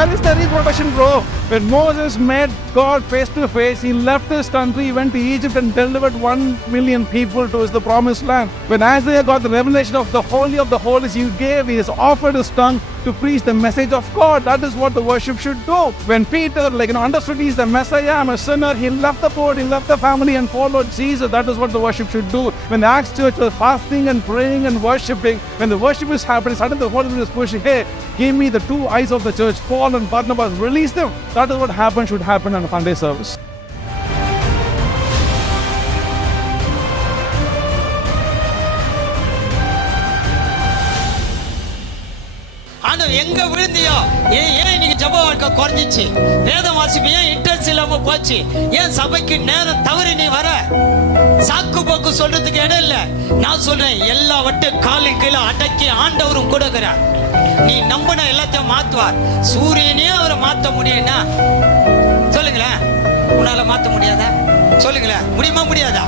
Where is the reproduction, bro? When Moses met God face to face, he left his country, went to Egypt and delivered 1 million people to the promised land. When Isaiah got the revelation of the Holy of the Holies, he has offered his tongue to preach the message of God. That is what the worship should do. When Peter understood he's the Messiah, I'm a sinner, he left the port, he left the family and followed Jesus. That is what the worship should do. When the Acts church was fasting and praying and worshiping, when the worship is happening, suddenly the Holy Spirit is pushing, hey, give me the two eyes of the church, Paul and Barnabas, release them. That is what should happen on a Sunday service. எங்க விழுந்தியோ ஏன் இன்னைக்கு ஜெப வாழ்க்கை குறைஞ்சிச்சு? வேதம் வாசிப்பு ஏன் interest இல்லாம போச்சு? ஏன் சபைக்கு நேரம் தவறி நீ வர? சாக்கு போக்கு சொல்றதுக்கு இடம் இல்ல. நான் சொல்றேன், எல்லாவற்றையும் காலின் கீழே அடக்கி ஆண்டவரும் கொடுக்கிறார். நீ நம்பின எல்லாத்தையும் மாத்துவார். சூரியனையே அவரை மாத்த முடியும்னா சொல்லுங்களேன், உன்னால மாத்த முடியாதா? சொல்லுங்களேன், முடியுமா முடியாதா?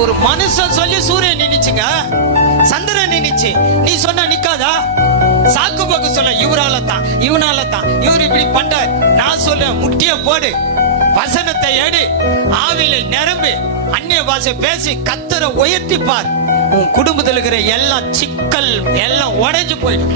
ஒரு மனுஷன் சொல்லி சூரியன் நின்னுச்சுங்க, சந்திரன் நின்னுச்சு. நீ சொன்ன நிக்காதா? சாக்கு போக்கு சொல்ல, இவரால தான், இவர் இப்படி பண்ற. நான் சொல்றேன், முட்டிய போடு, வசனத்தை எடு, ஆவியில நிரம்பி அந்நிய பாஷை பேசி கர்த்தரை உயர்த்தி பார். உன் குடும்பத்தில் இருக்கிற எல்லா சிக்கல் எல்லாம் உடைஞ்சு போயிடும்.